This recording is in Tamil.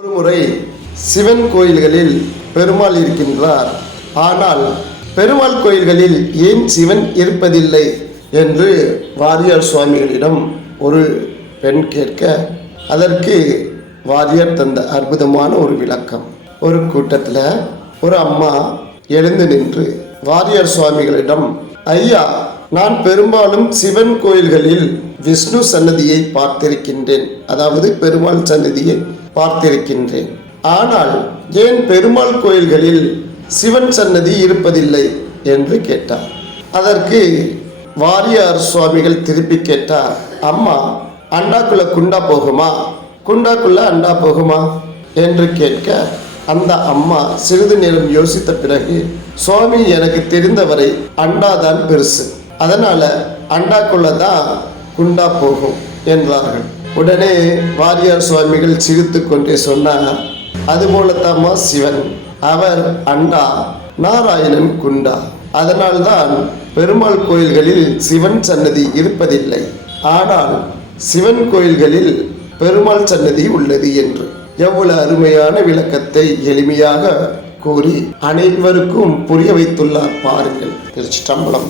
ஒருமுறை சிவன் கோயில்களில் பெருமாள் இருக்கின்றார். ஆனால் பெருமாள் கோயில்களில் ஏன் சிவன் இருப்பதில்லை என்று வாரியார் சுவாமிகளிடம் ஒரு பெண் கேட்க அதற்கு வாரியார் தந்த அற்புதமான ஒரு விளக்கம் ஒரு கூட்டத்தில் ஒரு அம்மா எழுந்து நின்று வாரியார் சுவாமிகளிடம் ஐயா நான் பெரும்பாலும் சிவன் கோயில்களில் விஷ்ணு சன்னதியை பார்த்திருக்கின்றேன். அதாவது பெருமாள் சன்னதியை பார்த்திருக்கின்றேன். ஆனால் ஏன் பெருமாள் கோயில்களில் சிவன் சன்னதி இருப்பதில்லை என்று கேட்டார். அதற்கு வாரியார் சுவாமிகள் திருப்பி கேட்டார். அம்மா அண்டாக்குள்ள குண்டா போகுமா? குண்டாக்குள்ள அண்டா போகுமா? என்று கேட்க அந்த அம்மா சிறிது நேரம் யோசித்த பிறகு சுவாமி எனக்கு தெரிந்தவரை அண்டாதான் பெருசு. அதனால அண்டாக்குள்ள தான் குண்டா போகும் என்றார்கள். உடனே வாரியார் சுவாமிகள் சிரித்து கொண்டே சொன்னார் அதுபோலத்தாமா சிவன் அவர் அண்டா நாராயணன் குண்டா. அதனால்தான் பெருமாள் கோயில்களில் சிவன் சன்னதி இருப்பதில்லை. ஆனால் சிவன் கோயில்களில் பெருமாள் சன்னதி உள்ளது என்று. எவ்வளவு அருமையான விளக்கத்தை எளிமையாக கூறி அனைவருக்கும் புரிய வைத்துள்ளார் பாருங்கள். திருச்சிட்டம்பலம்